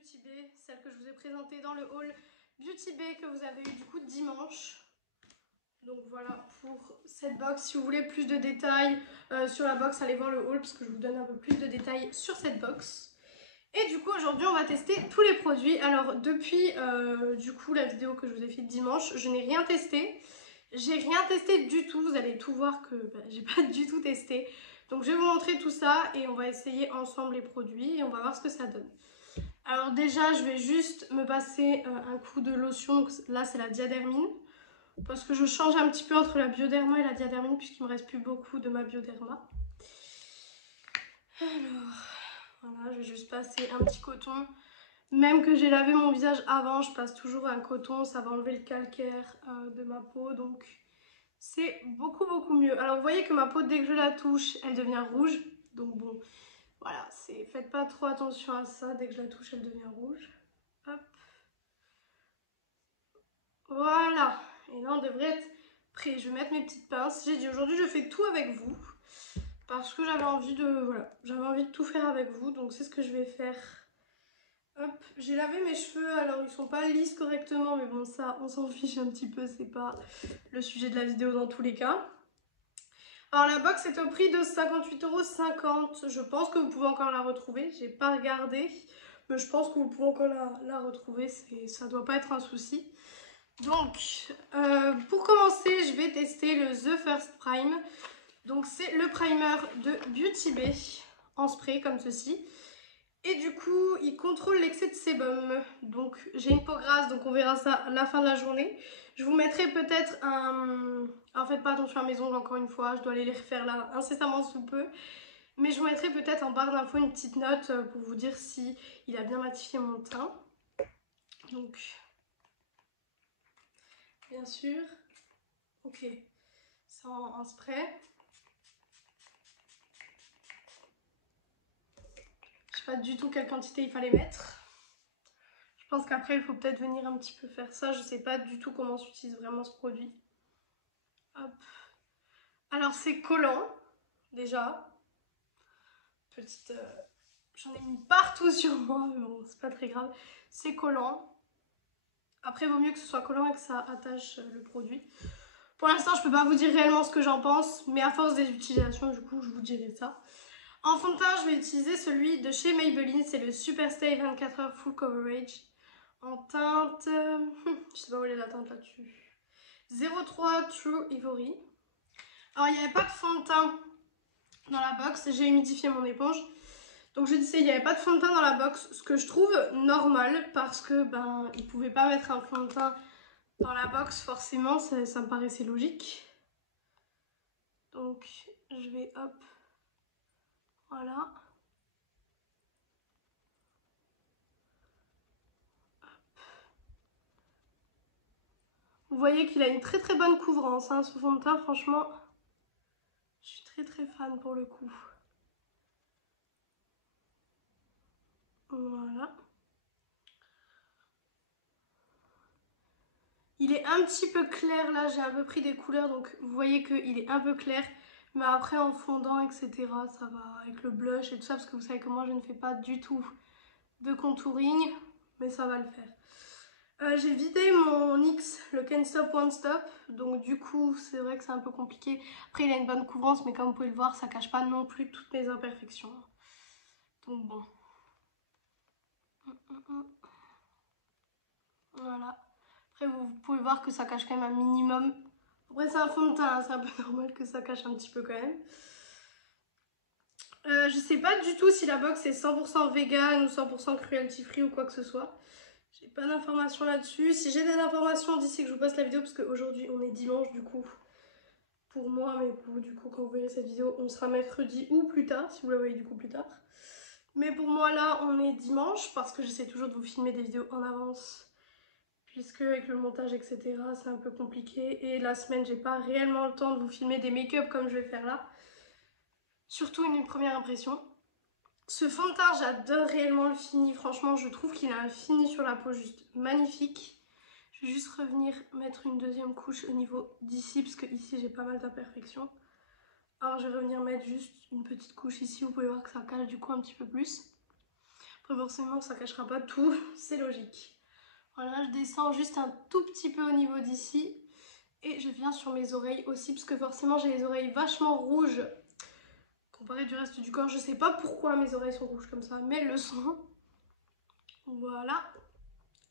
Beauty Bay, celle que je vous ai présentée dans le haul Beauty Bay que vous avez eu du coup dimanche. Donc voilà pour cette box. Si vous voulez plus de détails sur la box, allez voir le haul parce que je vous donne un peu plus de détails sur cette box. Et du coup aujourd'hui on va tester tous les produits. Alors depuis du coup la vidéo que je vous ai faite dimanche, je n'ai rien testé. J'ai rien testé du tout, vous allez tout voir que j'ai pas du tout testé. Donc je vais vous montrer tout ça et on va essayer ensemble les produits et on va voir ce que ça donne. Alors déjà je vais juste me passer un coup de lotion, donc là c'est la Diadermine. Parce que je change un petit peu entre la Bioderma et la Diadermine puisqu'il me reste plus beaucoup de ma Bioderma. Alors voilà, je vais juste passer un petit coton. Même que j'ai lavé mon visage avant, je passe toujours un coton, ça va enlever le calcaire de ma peau, donc c'est beaucoup mieux. Alors vous voyez que ma peau, dès que je la touche, elle devient rouge, donc bon, voilà, faites pas trop attention à ça, dès que je la touche, elle devient rouge. Hop. Voilà, et là on devrait être prêt. Je vais mettre mes petites pinces. J'ai dit aujourd'hui je fais tout avec vous parce que j'avais envie de tout faire avec vous, donc c'est ce que je vais faire. Hop, j'ai lavé mes cheveux, alors ils sont pas lisses correctement, mais bon ça on s'en fiche un petit peu, c'est pas le sujet de la vidéo dans tous les cas. Alors la box est au prix de 58,50 €, je pense que vous pouvez encore la retrouver, j'ai pas regardé, mais je pense que vous pouvez encore la retrouver, ça doit pas être un souci. Donc pour commencer je vais tester le The First Prime, donc c'est le primer de Beauty Bay en spray comme ceci. Et du coup, il contrôle l'excès de sébum. Donc, j'ai une peau grasse, donc on verra ça à la fin de la journée. Je vous mettrai peut-être un... Alors, faites pas attention à mes ongles encore une fois, je dois aller les refaire là incessamment sous peu. Mais je vous mettrai peut-être en barre d'infos une petite note pour vous dire si il a bien matifié mon teint. Donc, bien sûr. Ok, c'est en spray. Je sais pas du tout quelle quantité il fallait mettre. Je pense qu'après il faut peut-être venir un petit peu faire ça. Je sais pas du tout comment s'utilise vraiment ce produit. Hop. Alors c'est collant déjà. Petite, j'en ai mis partout sur moi, mais bon c'est pas très grave. C'est collant. Après il vaut mieux que ce soit collant et que ça attache le produit. Pour l'instant je peux pas vous dire réellement ce que j'en pense, mais à force des utilisations du coup je vous dirai ça. En fond de teint je vais utiliser celui de chez Maybelline, c'est le Super Stay 24 h Full Coverage. En teinte, je sais pas où est la teinte là-dessus. 03 True Ivory. Alors il n'y avait pas de fond de teint dans la box, j'ai humidifié mon éponge. Donc je disais il n'y avait pas de fond de teint dans la box, ce que je trouve normal parce que ils pouvaient pas mettre un fond de teint dans la box forcément, ça me paraissait logique. Donc je vais hop, voilà. Vous voyez qu'il a une très bonne couvrance, hein, ce fond de teint, franchement, je suis très fan pour le coup. Voilà. Il est un petit peu clair là, j'ai un peu pris des couleurs, donc vous voyez qu'il est un peu clair. Mais après en fondant, etc., ça va avec le blush et tout ça, parce que vous savez que moi je ne fais pas du tout de contouring, mais ça va le faire. J'ai vidé mon NYX, le Can't Stop Won't Stop, donc du coup c'est vrai que c'est un peu compliqué. Après il a une bonne couvrance, mais comme vous pouvez le voir, ça cache pas non plus toutes mes imperfections. Donc bon. Voilà. Après vous pouvez voir que ça cache quand même un minimum. Après c'est un fond de teint, hein, c'est un peu normal que ça cache un petit peu quand même. Je sais pas du tout si la box est 100% vegan ou 100% cruelty free ou quoi que ce soit. J'ai pas d'informations là-dessus. Si j'ai des informations d'ici que je vous poste la vidéo, parce qu'aujourd'hui on est dimanche du coup pour moi, mais pour vous du coup quand vous verrez cette vidéo on sera mercredi ou plus tard si vous la voyez du coup plus tard. Mais pour moi là on est dimanche parce que j'essaie toujours de vous filmer des vidéos en avance puisque avec le montage etc c'est un peu compliqué et la semaine j'ai pas réellement le temps de vous filmer des make-up comme je vais faire là. Surtout une première impression. Ce fond de teint, j'adore réellement le fini. Franchement, je trouve qu'il a un fini sur la peau juste magnifique. Je vais juste revenir mettre une deuxième couche au niveau d'ici, parce que ici j'ai pas mal d'imperfections. Alors je vais revenir mettre juste une petite couche ici. Vous pouvez voir que ça cache du coup un petit peu plus. Après forcément ça cachera pas tout, c'est logique. Voilà, je descends juste un tout petit peu au niveau d'ici. Et je viens sur mes oreilles aussi, parce que forcément j'ai les oreilles vachement rouges comparé du reste du corps. Je sais pas pourquoi mes oreilles sont rouges comme ça, mais elles le sont. Voilà.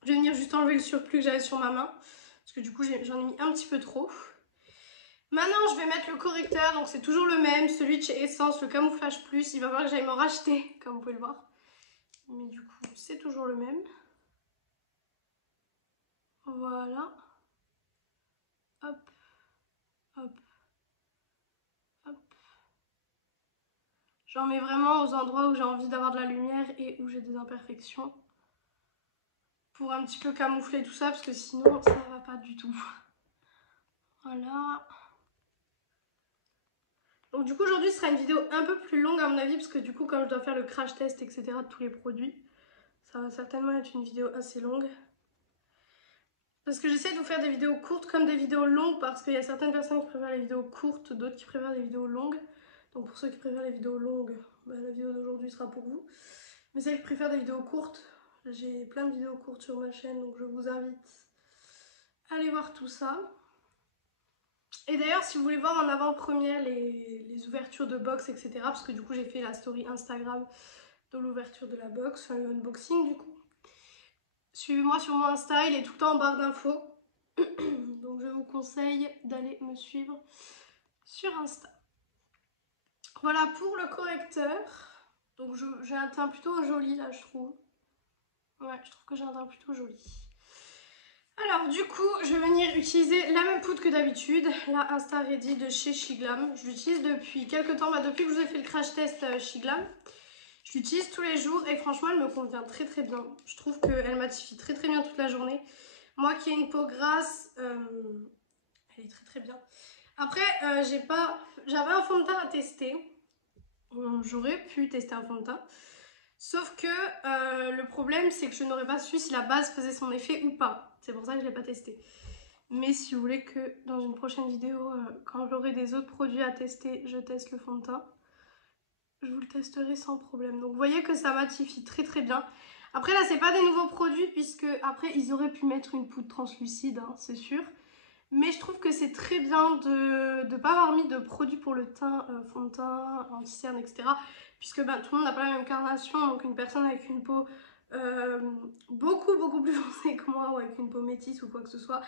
Je vais venir juste enlever le surplus que j'avais sur ma main, parce que du coup j'en ai mis un petit peu trop. Maintenant je vais mettre le correcteur, donc c'est toujours le même, celui de chez Essence, le Camouflage Plus. Il va falloir que j'aille m'en racheter, comme vous pouvez le voir. Mais du coup c'est toujours le même. Voilà. Hop, hop, hop. J'en mets vraiment aux endroits où j'ai envie d'avoir de la lumière et où j'ai des imperfections. Pour un petit peu camoufler tout ça, parce que sinon ça va pas du tout. Voilà. Donc du coup aujourd'hui ce sera une vidéo un peu plus longue à mon avis, parce que du coup comme je dois faire le crash test etc de tous les produits, ça va certainement être une vidéo assez longue. Parce que j'essaie de vous faire des vidéos courtes comme des vidéos longues, parce qu'il y a certaines personnes qui préfèrent les vidéos courtes, d'autres qui préfèrent les vidéos longues. Donc pour ceux qui préfèrent les vidéos longues, bah, la vidéo d'aujourd'hui sera pour vous. Mais celles qui préfèrent des vidéos courtes, j'ai plein de vidéos courtes sur ma chaîne, donc je vous invite à aller voir tout ça. Et d'ailleurs si vous voulez voir en avant-première les ouvertures de box etc, parce que du coup j'ai fait la story Instagram de l'ouverture de la box, enfin le unboxing du coup. Suivez-moi sur mon Insta, il est tout le temps en barre d'infos. Donc je vous conseille d'aller me suivre sur Insta. Voilà pour le correcteur. Donc j'ai un teint plutôt joli là je trouve. Ouais, je trouve que j'ai un teint plutôt joli. Alors du coup, je vais venir utiliser la même poudre que d'habitude, la Insta Ready de chez Shiglam. Je l'utilise depuis quelques temps, depuis que je vous ai fait le crash test Shiglam. Je l'utilise tous les jours et franchement elle me convient très très bien. Je trouve qu'elle matifie très très bien toute la journée. Moi qui ai une peau grasse, elle est très très bien. Après, j'avais un fond de teint à tester. J'aurais pu tester un fond de teint. Sauf que le problème c'est que je n'aurais pas su si la base faisait son effet ou pas. C'est pour ça que je ne l'ai pas testé. Mais si vous voulez que dans une prochaine vidéo, quand j'aurai des autres produits à tester, je teste le fond de teint, je vous le testerai sans problème. Donc vous voyez que ça matifie très très bien. Après là c'est pas des nouveaux produits, puisque après ils auraient pu mettre une poudre translucide, hein, c'est sûr. Mais je trouve que c'est très bien de ne pas avoir mis de produits pour le teint, fond de teint, anti-cerne, etc. Puisque ben, tout le monde n'a pas la même carnation, donc une personne avec une peau beaucoup plus foncée que moi, ou avec une peau métisse ou quoi que ce soit,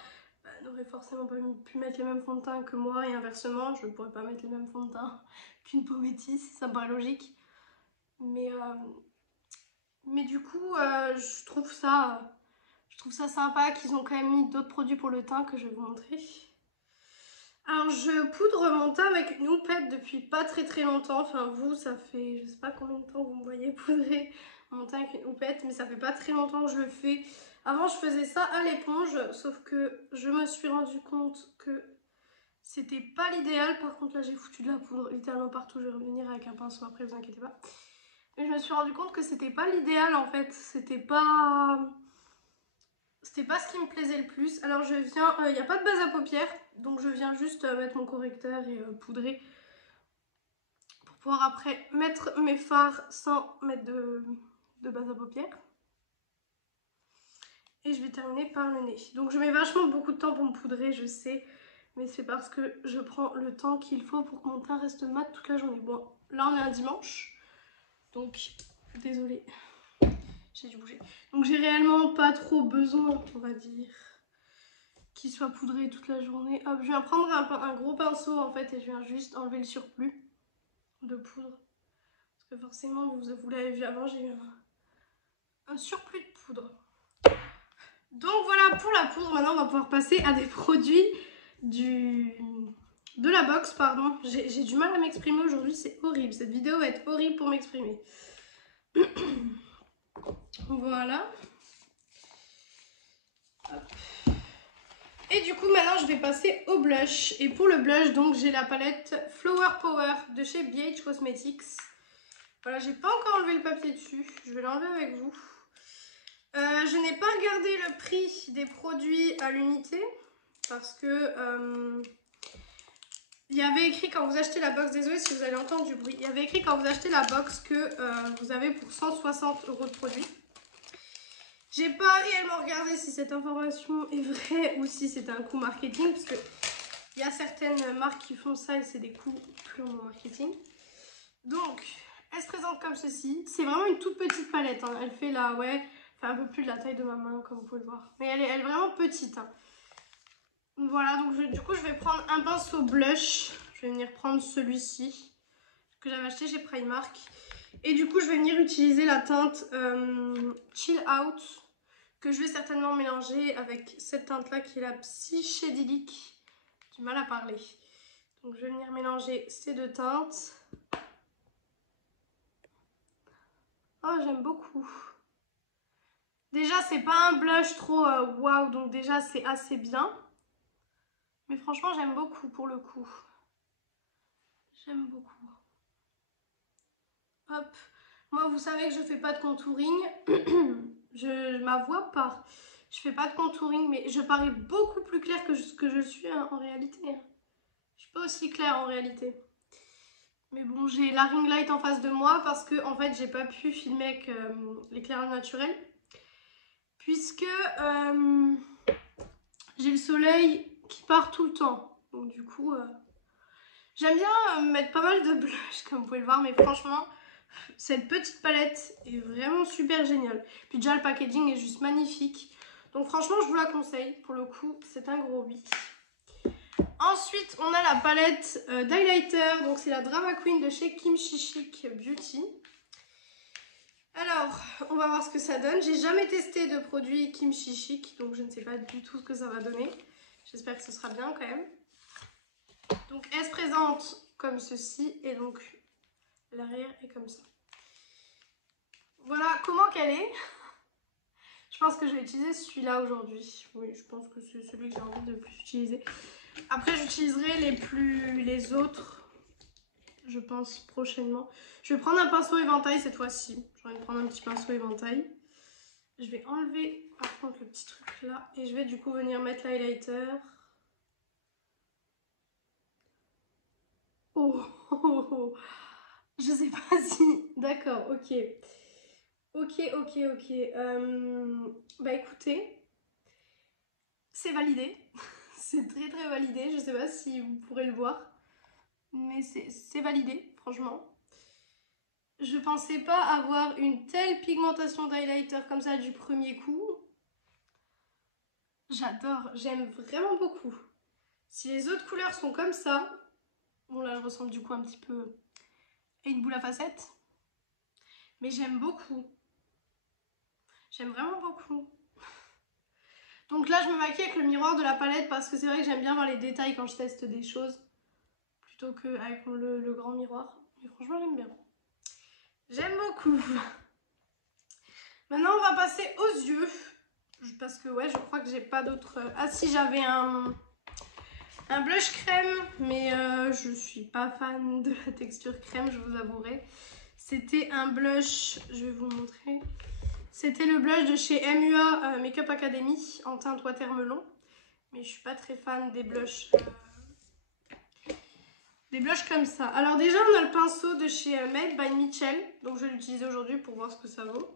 n'aurait forcément pas pu mettre les mêmes fonds de teint que moi, et inversement, je ne pourrais pas mettre les mêmes fonds de teint qu'une peau métisse, ça me paraît logique. Mais du coup, je trouve ça sympa qu'ils ont quand même mis d'autres produits pour le teint que je vais vous montrer. Alors je poudre mon teint avec une houppette depuis pas très longtemps. Enfin vous, ça fait je sais pas combien de temps que vous me voyez poudrer mon teint avec une houppette, mais ça fait pas très longtemps que je le fais. Avant je faisais ça à l'éponge, sauf que je me suis rendu compte que c'était pas l'idéal. Par contre là j'ai foutu de la poudre littéralement partout. Je vais revenir avec un pinceau après, vous inquiétez pas. Mais je me suis rendu compte que c'était pas l'idéal en fait. C'était pas ce qui me plaisait le plus. Alors je viens, il n'y a pas de base à paupières, donc je viens juste mettre mon correcteur et poudrer pour pouvoir après mettre mes fards sans mettre de base à paupières. Et je vais terminer par le nez. Donc je mets vachement beaucoup de temps pour me poudrer, je sais, mais c'est parce que je prends le temps qu'il faut pour que mon teint reste mat toute la journée. Bon, là on est un dimanche, donc désolée, j'ai dû bouger. Donc j'ai réellement pas trop besoin, on va dire, qu'il soit poudré toute la journée. Hop, je viens prendre un gros pinceau en fait et je viens juste enlever le surplus de poudre. Parce que forcément, vous l'avez vu avant, j'ai eu un surplus de poudre. Donc voilà pour la poudre. Maintenant, on va pouvoir passer à des produits de la box, pardon. J'ai du mal à m'exprimer aujourd'hui, c'est horrible. Cette vidéo va être horrible pour m'exprimer. Voilà. Hop. Et du coup maintenant je vais passer au blush. Et pour le blush donc j'ai la palette Flower Power de chez BH Cosmetics. Voilà, j'ai pas encore enlevé le papier dessus, je vais l'enlever avec vous. Je n'ai pas regardé le prix des produits à l'unité parce que Il y avait écrit quand vous achetez la box, désolé si vous allez entendre du bruit, il y avait écrit quand vous achetez la box que vous avez pour 160 € de produits. J'ai pas réellement regardé si cette information est vraie ou si c'est un coup marketing, parce que il y a certaines marques qui font ça et c'est des coups purement marketing. Donc, elle se présente comme ceci. C'est vraiment une toute petite palette, hein. Elle fait là, ouais, fait un peu plus de la taille de ma main, comme vous pouvez le voir. Mais elle est vraiment petite, hein. Voilà, donc du coup, je vais prendre un pinceau blush. Je vais venir prendre celui-ci que j'avais acheté chez Primark. Et du coup, je vais venir utiliser la teinte Chill Out, que je vais certainement mélanger avec cette teinte-là qui est la Psychédélique. Du mal à parler. Donc, je vais venir mélanger ces deux teintes. Oh, j'aime beaucoup. Déjà, c'est pas un blush trop waouh, donc déjà, c'est assez bien. Mais franchement, j'aime beaucoup pour le coup. J'aime beaucoup. Hop. Moi, vous savez que je fais pas de contouring. Ma voix part. Je fais pas de contouring, mais je parais beaucoup plus claire que ce que je suis hein, en réalité. Je suis pas aussi claire en réalité. Mais bon, j'ai la ring light en face de moi parce que en fait, j'ai pas pu filmer avec l'éclairage naturel. Puisque j'ai le soleil qui part tout le temps. Donc du coup, j'aime bien mettre pas mal de blush comme vous pouvez le voir. Mais franchement, cette petite palette est vraiment super géniale. Puis déjà, le packaging est juste magnifique. Donc franchement, je vous la conseille. Pour le coup, c'est un gros oui. Ensuite, on a la palette d'highlighter. Donc c'est la Drama Queen de chez Kimchi Chic Beauty. Alors, on va voir ce que ça donne. J'ai jamais testé de produit Kimchi Chic, donc je ne sais pas du tout ce que ça va donner. J'espère que ce sera bien quand même. Donc, elle se présente comme ceci et donc l'arrière est comme ça. Voilà comment qu'elle est. Je pense que je vais utiliser celui-là aujourd'hui. Oui, je pense que c'est celui que j'ai envie de plus utiliser. Après, j'utiliserai les autres. Je pense prochainement. Je vais prendre un pinceau éventail cette fois-ci. J'ai envie de prendre un petit pinceau éventail. Je vais enlever par contre le petit truc là. Et je vais du coup venir mettre l'highlighter. Oh, oh, oh, oh. Je sais pas si... D'accord, ok. Ok. Bah écoutez, c'est validé. C'est très validé. Je sais pas si vous pourrez le voir. Mais c'est validé, franchement. Je pensais pas avoir une telle pigmentation d'highlighter comme ça du premier coup. J'adore, j'aime vraiment beaucoup. Si les autres couleurs sont comme ça, bon là je ressemble du coup un petit peu à une boule à facettes, mais j'aime beaucoup. J'aime vraiment beaucoup. Donc là je me maquille avec le miroir de la palette parce que c'est vrai que j'aime bien voir les détails quand je teste des choses plutôt qu'avec le grand miroir. Mais franchement j'aime bien. J'aime beaucoup. Maintenant on va passer aux yeux. Parce que ouais, je crois que j'ai pas d'autres... Ah si, j'avais un blush crème, mais je suis pas fan de la texture crème, je vous avouerai. C'était un blush, je vais vous le montrer. C'était le blush de chez MUA Makeup Academy en teinte watermelon. Mais je suis pas très fan des blushs comme ça. Alors déjà, on a le pinceau de chez Made by Mitchell. Donc je vais l'utiliser aujourd'hui pour voir ce que ça vaut.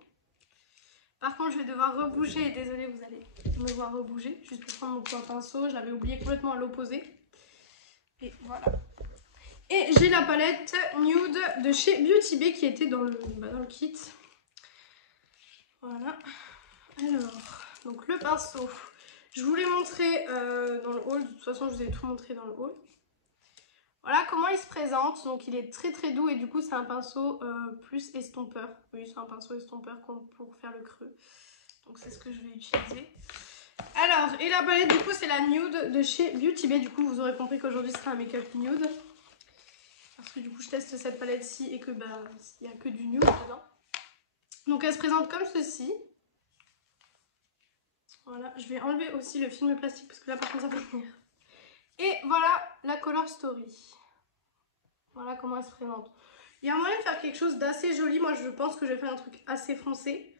Par contre, je vais devoir rebouger. Désolée, vous allez me voir rebouger. Juste pour prendre mon point pinceau. Je l'avais oublié complètement à l'opposé. Et voilà. Et j'ai la palette Nude de chez Beauty Bay qui était dans le kit. Voilà. Alors, donc le pinceau. Je vous l'ai montré dans le haul. De toute façon, je vous ai tout montré dans le haul. Voilà comment il se présente. Donc, il est très doux et du coup, c'est un pinceau plus estompeur. Oui, c'est un pinceau estompeur pour faire le creux. Donc, c'est ce que je vais utiliser. Alors, et la palette, du coup, c'est la Nude de chez Beauty Bay. Du coup, vous aurez compris qu'aujourd'hui, ce sera un make-up nude. Parce que du coup, je teste cette palette-ci et que, bah, il n'y a que du nude dedans. Donc, elle se présente comme ceci. Voilà, je vais enlever aussi le film plastique parce que là, par contre, ça peut venir. Et voilà la Color Story. Voilà comment elle se présente. Il y a moyen de faire quelque chose d'assez joli. Moi, je pense que je vais faire un truc assez foncé.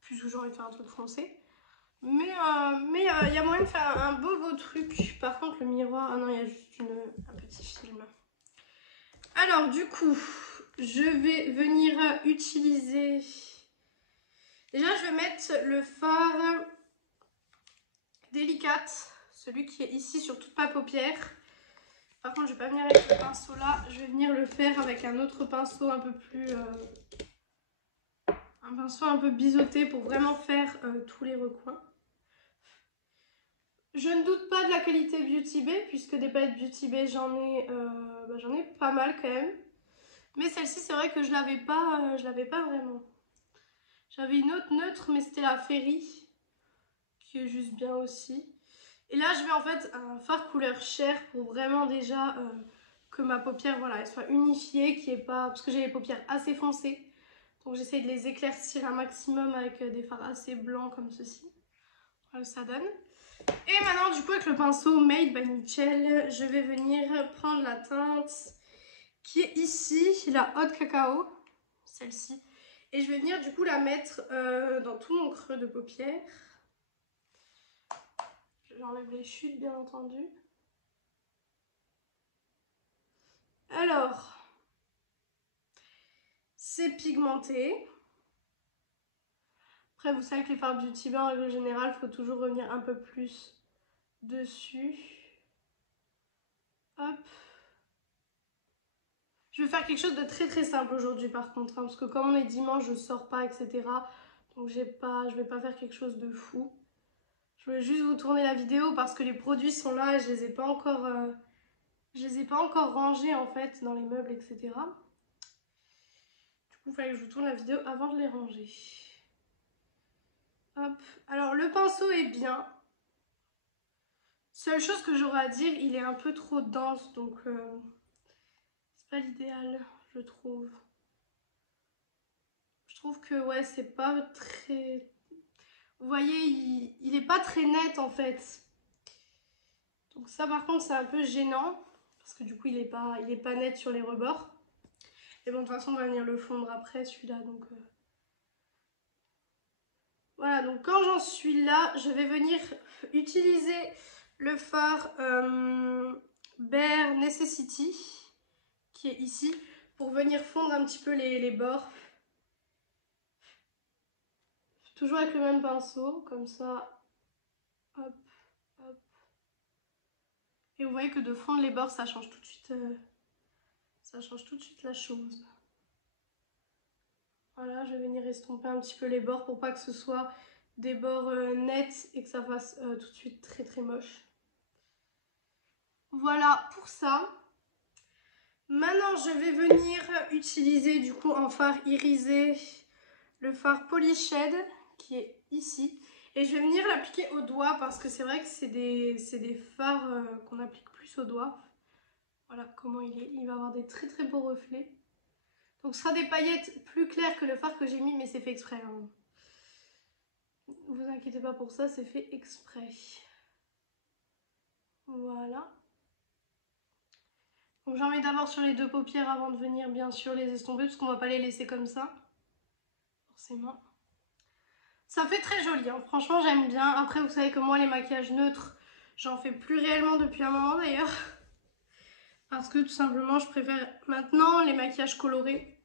Puisque j'ai envie de faire un truc foncé. Mais il y a moyen de faire un beau truc. Par contre, le miroir... Ah non, il y a juste un petit film. Alors, du coup, je vais venir utiliser... Déjà, je vais mettre le fard Délicate, celui qui est ici sur toute ma paupière. Par contre, je vais pas venir avec ce pinceau là, je vais venir le faire avec un autre pinceau un peu plus... un pinceau un peu biseauté pour vraiment faire tous les recoins. Je ne doute pas de la qualité Beauty Bay, puisque des palettes Beauty Bay, j'en ai pas mal quand même. Mais celle-ci, c'est vrai que je l'avais pas vraiment. J'avais une autre neutre, mais c'était la Fairy, qui est juste bien aussi. Et là, je mets en fait un fard couleur chair pour vraiment déjà que ma paupière, voilà, elle soit unifiée, qui est pas... Parce que j'ai les paupières assez foncées. Donc j'essaye de les éclaircir un maximum avec des fards assez blancs comme ceci. Voilà, ça donne. Et maintenant, du coup, avec le pinceau Made by Michel, je vais venir prendre la teinte qui est ici, la Hot Cacao, celle-ci. Et je vais venir du coup la mettre dans tout mon creux de paupière. J'enlève les chutes, bien entendu. Alors, c'est pigmenté. Après, vous savez que les fards Beauty Bay, en règle générale, il faut toujours revenir un peu plus dessus. Hop. Je vais faire quelque chose de très simple aujourd'hui par contre, hein, parce que comme on est dimanche, je sors pas, etc. Donc je vais pas faire quelque chose de fou. Je voulais juste vous tourner la vidéo parce que les produits sont là et je les ai pas encore rangés en fait dans les meubles, etc. Du coup, il fallait que je vous tourne la vidéo avant de les ranger. Hop. Alors le pinceau est bien. Seule chose que j'aurais à dire, il est un peu trop dense, donc c'est pas l'idéal, je trouve. Je trouve que ouais, c'est pas très... Vous voyez, il est pas très net en fait. Donc ça par contre c'est un peu gênant. Parce que du coup il est pas net sur les rebords. Et bon de toute façon on va venir le fondre après celui-là. Donc voilà, donc quand j'en suis là, je vais venir utiliser le fard Bare Necessity qui est ici. Pour venir fondre un petit peu les bords. Toujours avec le même pinceau, comme ça. Hop, hop. Et vous voyez que de fondre les bords, ça change tout de suite, la chose. Voilà, je vais venir estomper un petit peu les bords pour pas que ce soit des bords nets et que ça fasse tout de suite très moche. Voilà pour ça. Maintenant, je vais venir utiliser du coup en fard irisé le fard Polished qui est ici. Et je vais venir l'appliquer au doigt parce que c'est vrai que c'est des fards qu'on applique plus au doigt. Voilà comment il est. Il va avoir des très beaux reflets. Donc ce sera des paillettes plus claires que le fard que j'ai mis, mais c'est fait exprès. Hein. Vous inquiétez pas pour ça, c'est fait exprès. Voilà. Donc j'en mets d'abord sur les deux paupières avant de venir bien sûr les estomper, parce qu'on va pas les laisser comme ça. Forcément. Ça fait très joli, hein. Franchement j'aime bien. Après vous savez que moi les maquillages neutres, j'en fais plus réellement depuis un moment d'ailleurs. Parce que tout simplement je préfère maintenant les maquillages colorés.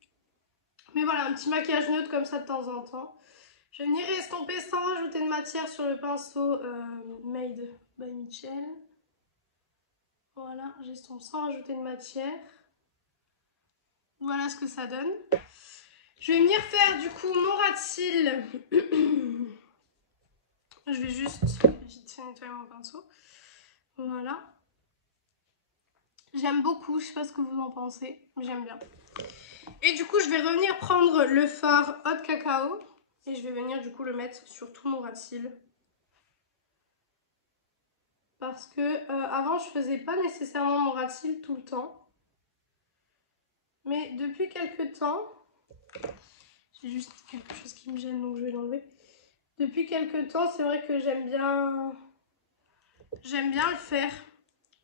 Mais voilà, un petit maquillage neutre comme ça de temps en temps. Je vais venir estomper sans rajouter de matière sur le pinceau Made by Michel. Voilà, j'estompe sans rajouter de matière. Voilà ce que ça donne. Je vais venir faire du coup mon ras de cils. Je vais juste vite fait nettoyer mon pinceau. Voilà. J'aime beaucoup, je sais pas ce que vous en pensez, mais j'aime bien. Et du coup, je vais revenir prendre le fard Hot Cacao. Et je vais venir du coup le mettre sur tout mon ras de cils. Parce que avant, je faisais pas nécessairement mon ras de cils tout le temps. Mais depuis quelques temps, j'ai juste quelque chose qui me gêne donc je vais l'enlever. Depuis quelques temps, c'est vrai que j'aime bien le faire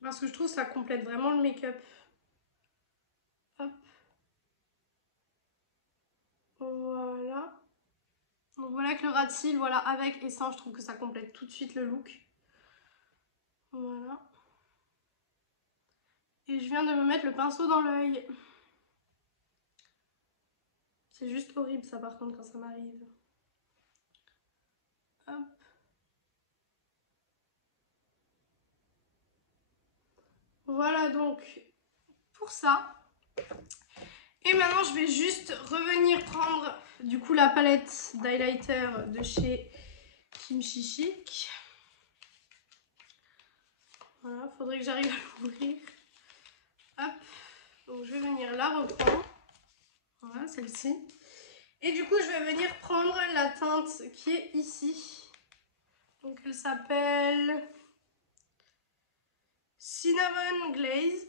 parce que je trouve que ça complète vraiment le make-up. Hop. Voilà. Donc voilà que le ras de cils, voilà, avec et sans, je trouve que ça complète tout de suite le look. Voilà. Et je viens de me mettre le pinceau dans l'œil. C'est juste horrible ça par contre quand ça m'arrive. Hop. Voilà donc pour ça. Et maintenant je vais juste revenir prendre du coup la palette d'highlighter de chez Kimchi Chic. Voilà, faudrait que j'arrive à l'ouvrir. Hop, donc je vais venir la reprendre. Voilà, celle-ci. Et du coup je vais venir prendre la teinte qui est ici. Donc elle s'appelle Cinnamon Glaze,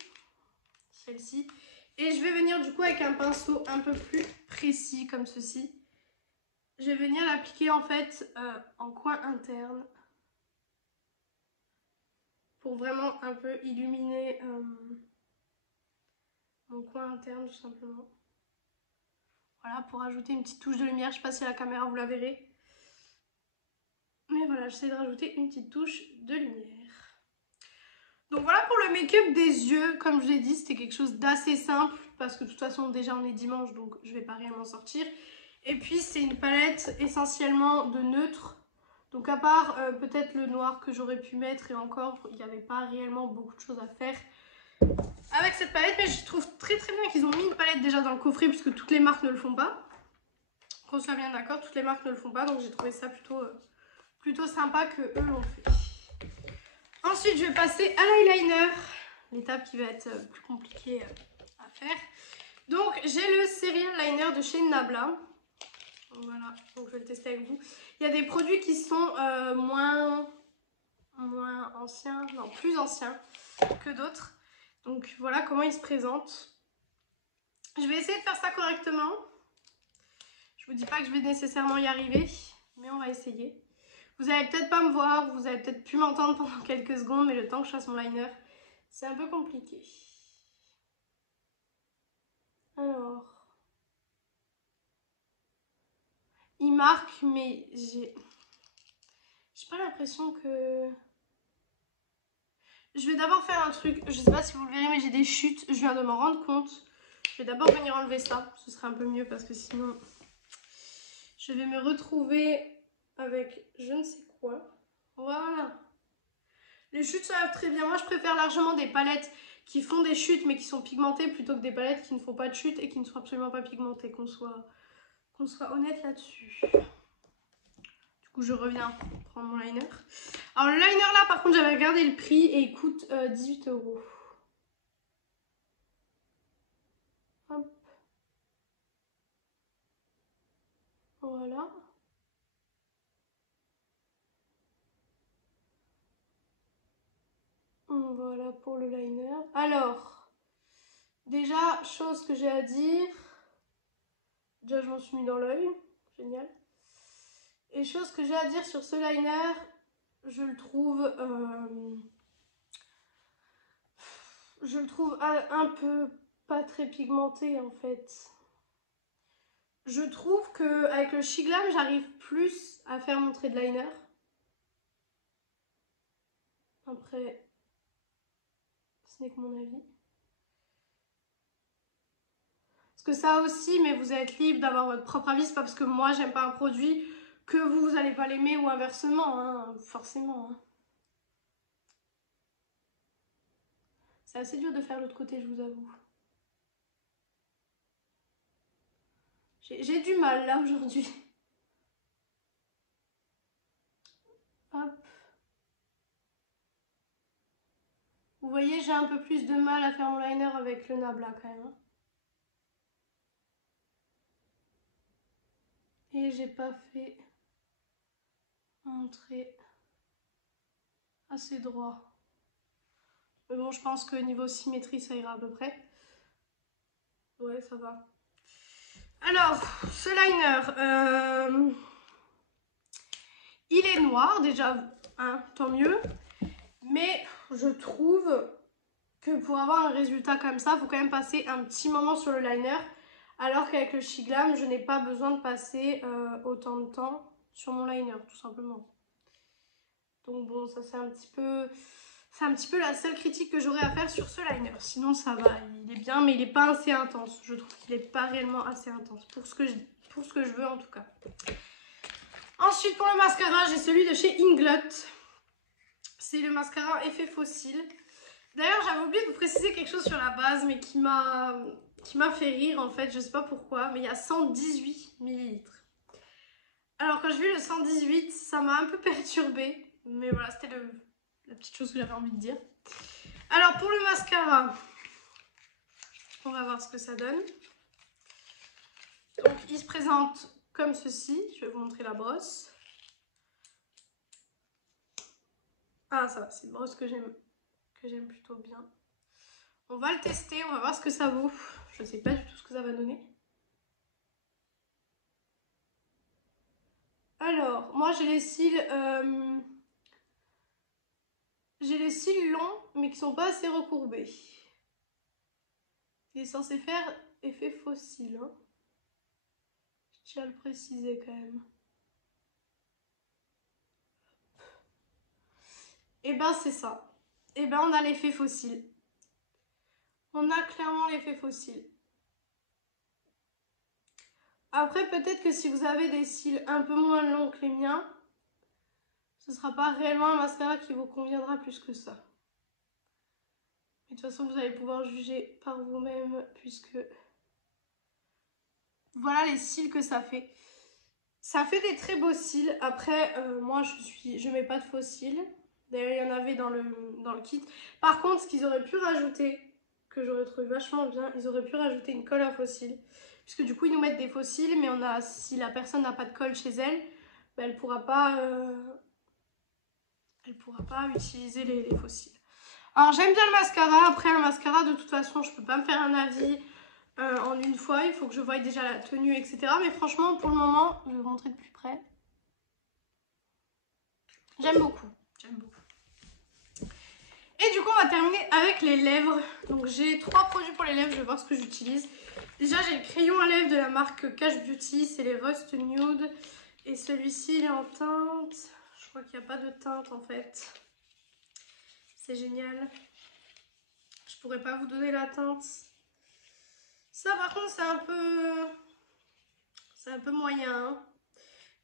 celle-ci. Et je vais venir du coup avec un pinceau un peu plus précis comme ceci. Je vais venir l'appliquer en fait en coin interne. Pour vraiment un peu illuminer mon coin interne tout simplement. Voilà, pour ajouter une petite touche de lumière. Je ne sais pas si à la caméra vous la verrez. Mais voilà, j'essaie de rajouter une petite touche de lumière. Donc voilà pour le make-up des yeux. Comme je l'ai dit, c'était quelque chose d'assez simple. Parce que de toute façon, déjà on est dimanche, donc je ne vais pas réellement sortir. Et puis c'est une palette essentiellement de neutres. Donc à part peut-être le noir que j'aurais pu mettre, et encore, il n'y avait pas réellement beaucoup de choses à faire avec cette palette. Mais je trouve très très bien qu'ils ont mis une palette déjà dans le coffret, puisque toutes les marques ne le font pas. Qu'on soit bien d'accord, toutes les marques ne le font pas, donc j'ai trouvé ça plutôt sympa que eux l'ont fait. Ensuite, je vais passer à l'eyeliner, l'étape qui va être plus compliquée à faire. Donc, j'ai le Serial Liner de chez Nabla. Voilà, donc je vais le tester avec vous. Il y a des produits qui sont moins anciens, non, plus anciens que d'autres. Donc, voilà comment ils se présentent. Je vais essayer de faire ça correctement. Je vous dis pas que je vais nécessairement y arriver, mais on va essayer. Vous allez peut-être pas me voir, vous allez peut-être plus m'entendre pendant quelques secondes, mais le temps que je fasse mon liner, c'est un peu compliqué. Alors, il marque, mais j'ai pas l'impression que... Je vais d'abord faire un truc, je sais pas si vous le verrez, mais j'ai des chutes, je viens de m'en rendre compte. Je vais d'abord venir enlever ça, ce serait un peu mieux parce que sinon, je vais me retrouver avec je ne sais quoi. Voilà. Les chutes, ça va très bien. Moi, je préfère largement des palettes qui font des chutes mais qui sont pigmentées plutôt que des palettes qui ne font pas de chutes et qui ne sont absolument pas pigmentées, qu'on soit honnête là-dessus. Du coup, je reviens prendre mon liner. Alors, le liner là, par contre, j'avais regardé le prix et il coûte 18 €. Hop. Voilà. Voilà pour le liner. Alors, déjà, chose que j'ai à dire. Déjà, je m'en suis mis dans l'œil. Génial. Et chose que j'ai à dire sur ce liner, je le trouve un peu pas très pigmenté en fait. Je trouve que avec le Shiglam, j'arrive plus à faire mon trait de liner. Après, ce n'est que mon avis. Parce que ça aussi, mais vous êtes libre d'avoir votre propre avis. C'est pas parce que moi j'aime pas un produit que vous n'allez pas l'aimer ou inversement, hein, forcément. Hein. C'est assez dur de faire l'autre côté, je vous avoue. J'ai du mal là aujourd'hui. Hop. Vous voyez, j'ai un peu plus de mal à faire mon liner avec le Nabla quand même. Et j'ai pas fait un trait assez droit. Mais bon, je pense que niveau symétrie, ça ira à peu près. Ouais, ça va. Alors, ce liner, il est noir déjà, hein, tant mieux. Mais je trouve que pour avoir un résultat comme ça, il faut quand même passer un petit moment sur le liner. Alors qu'avec le Shiglam, je n'ai pas besoin de passer autant de temps sur mon liner, tout simplement. Donc bon, ça c'est un petit peu C'est un petit peu la seule critique que j'aurais à faire sur ce liner. Sinon ça va, il est bien, mais il n'est pas assez intense. Je trouve qu'il n'est pas réellement assez intense pour ce que je veux en tout cas. Ensuite pour le mascara, j'ai celui de chez Inglot. C'est le mascara effet fossile. D'ailleurs j'avais oublié de vous préciser quelque chose sur la base, mais qui m'a fait rire en fait, je sais pas pourquoi, mais il y a 118 ml. Alors quand j'ai vu le 118, ça m'a un peu perturbée, mais voilà, c'était la petite chose que j'avais envie de dire. Alors pour le mascara, on va voir ce que ça donne. Donc il se présente comme ceci, je vais vous montrer la brosse. Ah ça va, c'est une brosse que j'aime plutôt bien. On va le tester, on va voir ce que ça vaut. Je ne sais pas du tout ce que ça va donner. Alors, moi j'ai les cils longs, mais qui sont pas assez recourbés. Il est censé faire effet fossile. Hein. Je tiens à le préciser quand même. Et ben c'est ça. Et ben on a l'effet fossile. On a clairement l'effet fossile. Après peut-être que si vous avez des cils un peu moins longs que les miens, ce ne sera pas réellement un mascara qui vous conviendra plus que ça. Mais de toute façon vous allez pouvoir juger par vous-même puisque voilà les cils que ça fait. Ça fait des très beaux cils. Après moi je mets pas de faux cils. D'ailleurs il y en avait dans le kit. Par contre ce qu'ils auraient pu rajouter, que j'aurais trouvé vachement bien, ils auraient pu rajouter une colle à faux cils. Puisque du coup ils nous mettent des faux cils, mais si la personne n'a pas de colle chez elle, ben, elle pourra pas utiliser les faux cils. Alors j'aime bien le mascara. Après un mascara de toute façon je peux pas me faire un avis en une fois. Il faut que je voie déjà la tenue etc. Mais franchement pour le moment, je vais vous montrer de plus près. J'aime beaucoup. J'aime beaucoup. Et du coup on va terminer avec les lèvres. Donc j'ai 3 produits pour les lèvres, je vais voir ce que j'utilise. Déjà j'ai le crayon à lèvres de la marque Cash Beauty, c'est les Rust Nude. Et celui-ci il est en teinte. Je crois qu'il n'y a pas de teinte en fait. C'est génial. Je pourrais pas vous donner la teinte. Ça par contre c'est un peu moyen. Hein.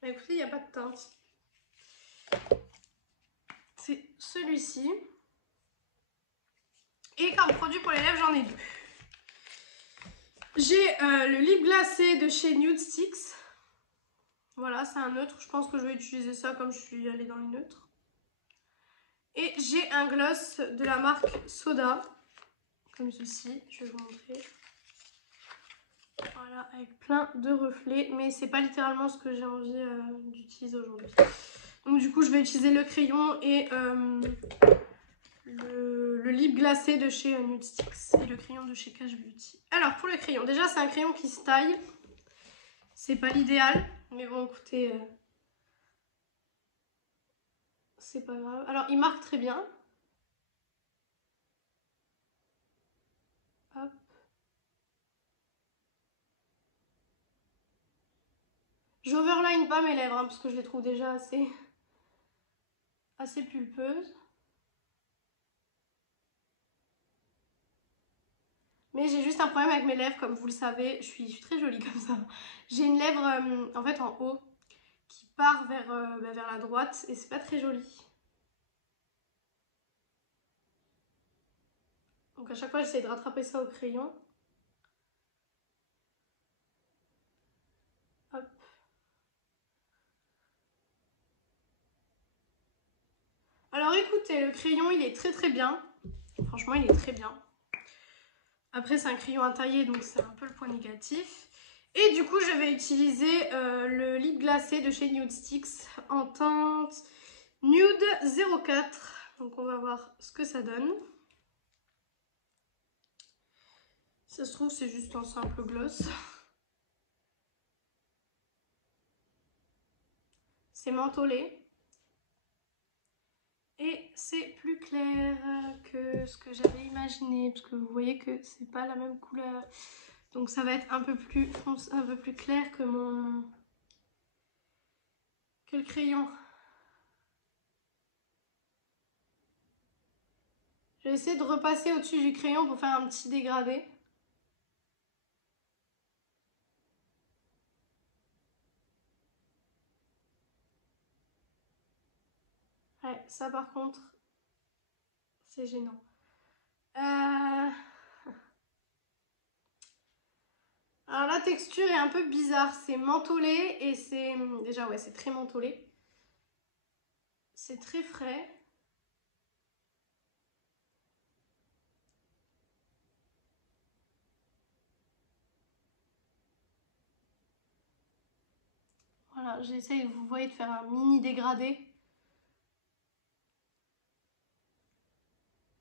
Mais écoutez, il n'y a pas de teinte. C'est celui-ci. Et comme produit pour les lèvres, j'en ai 2. J'ai le lip glacé de chez Nude Sticks. Voilà, c'est un neutre. Je pense que je vais utiliser ça comme je suis allée dans les neutres. Et j'ai un gloss de la marque Soda. Comme ceci. Je vais vous montrer. Voilà, avec plein de reflets. Mais c'est pas littéralement ce que j'ai envie d'utiliser aujourd'hui. Donc du coup, je vais utiliser le crayon et le lip glacé de chez Nude Sticks et le crayon de chez Cash Beauty. Alors pour le crayon, déjà c'est un crayon qui se taille. C'est pas l'idéal, mais bon écoutez, c'est pas grave. Alors il marque très bien. Hop. J'overline pas mes lèvres hein, parce que je les trouve déjà assez pulpeuses. Mais j'ai juste un problème avec mes lèvres, comme vous le savez, je suis très jolie comme ça. J'ai une lèvre en fait en haut qui part vers la droite et c'est pas très joli. Donc à chaque fois j'essaie de rattraper ça au crayon. Hop. Alors écoutez, le crayon il est très très bien. Franchement il est très bien. Après c'est un crayon à tailler donc c'est un peu le point négatif. Et du coup je vais utiliser le lip glacé de chez Nude Sticks en teinte Nude 04. Donc on va voir ce que ça donne. Ça se trouve c'est juste un simple gloss. C'est mentholé. Et c'est plus clair que ce que j'avais imaginé. Parce que vous voyez que c'est pas la même couleur. Donc ça va être un peu plus clair que le crayon. vais essayer de repasser au-dessus du crayon pour faire un petit dégradé. Ouais, ça par contre, c'est gênant. Alors la texture est un peu bizarre, c'est mentholé et c'est... Déjà ouais, c'est très mentholé. C'est très frais. Voilà, j'essaye, vous voyez, de faire un mini dégradé.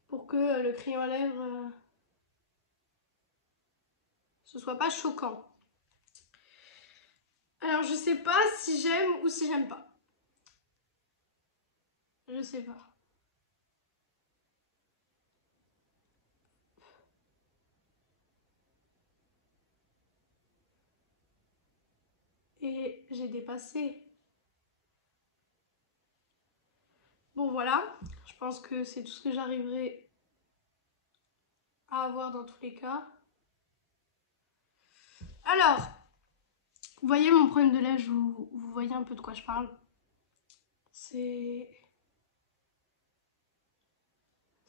Pour que le crayon à lèvres ce soit pas choquant. Alors je sais pas si j'aime ou si j'aime pas. Je sais pas. Et j'ai dépassé. Bon voilà, je pense que c'est tout ce que j'arriverai à avoir dans tous les cas. Alors, vous voyez mon problème de lèvres, vous voyez un peu de quoi je parle. C'est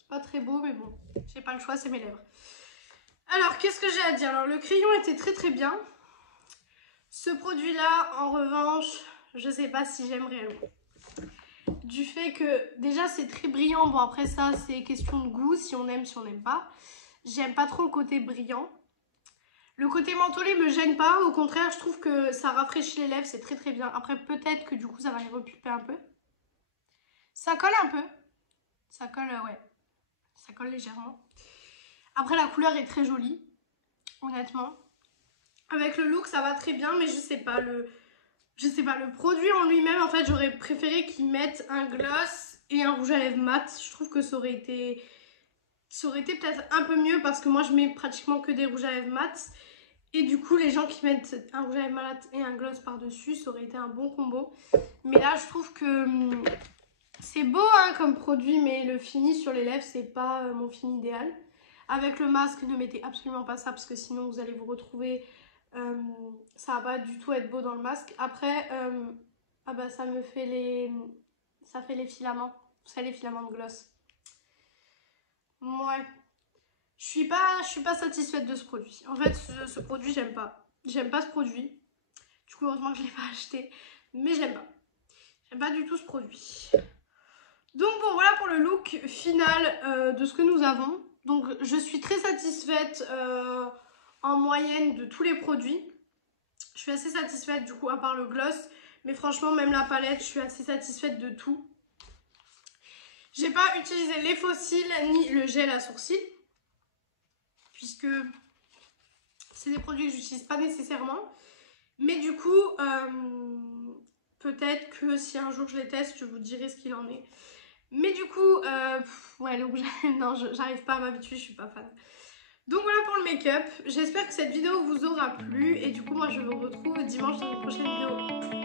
pas très beau, mais bon, j'ai pas le choix, c'est mes lèvres. Alors, qu'est-ce que j'ai à dire? Alors, le crayon était très très bien. Ce produit-là, en revanche, je sais pas si j'aime réellement. Du fait que, déjà, c'est très brillant. Bon, après ça, c'est question de goût, si on aime, si on n'aime pas. J'aime pas trop le côté brillant. Le côté mentholé me gêne pas. Au contraire, je trouve que ça rafraîchit les lèvres, c'est très très bien. Après, peut-être que du coup, ça va les repulper un peu. Ça colle un peu. Ça colle, ouais. Ça colle légèrement. Après, la couleur est très jolie, honnêtement. Avec le look, ça va très bien, mais je sais pas, le produit en lui-même, en fait, j'aurais préféré qu'ils mettent un gloss et un rouge à lèvres mat. Je trouve que ça aurait été peut-être un peu mieux parce que moi, je mets pratiquement que des rouges à lèvres mat. Et du coup, les gens qui mettent un rouge à lèvres mat et un gloss par-dessus, ça aurait été un bon combo. Mais là, je trouve que c'est beau hein, comme produit, mais le fini sur les lèvres, c'est pas mon fini idéal. Avec le masque, ne mettez absolument pas ça parce que sinon, vous allez vous retrouver... ça va pas du tout être beau dans le masque. Après, ah bah, ça fait les filaments. Vous savez, les filaments de gloss. Ouais. Je suis pas satisfaite de ce produit. En fait, ce produit, j'aime pas. J'aime pas ce produit. Du coup, heureusement que je l'ai pas acheté. Mais j'aime pas. J'aime pas du tout ce produit. Donc bon, voilà pour le look final de ce que nous avons. Donc je suis très satisfaite en moyenne de tous les produits. Je suis assez satisfaite du coup à part le gloss. Mais franchement, même la palette, je suis assez satisfaite de tout. J'ai pas utilisé les faux cils ni le gel à sourcils. Puisque c'est des produits que j'utilise pas nécessairement. Mais du coup, peut-être que si un jour je les teste, je vous dirai ce qu'il en est. Mais du coup, ouais, le rouge à lèvres, non, j'arrive pas à m'habituer, je suis pas fan. Donc voilà pour le make-up. J'espère que cette vidéo vous aura plu. Et du coup, moi, je vous retrouve dimanche dans une prochaine vidéo.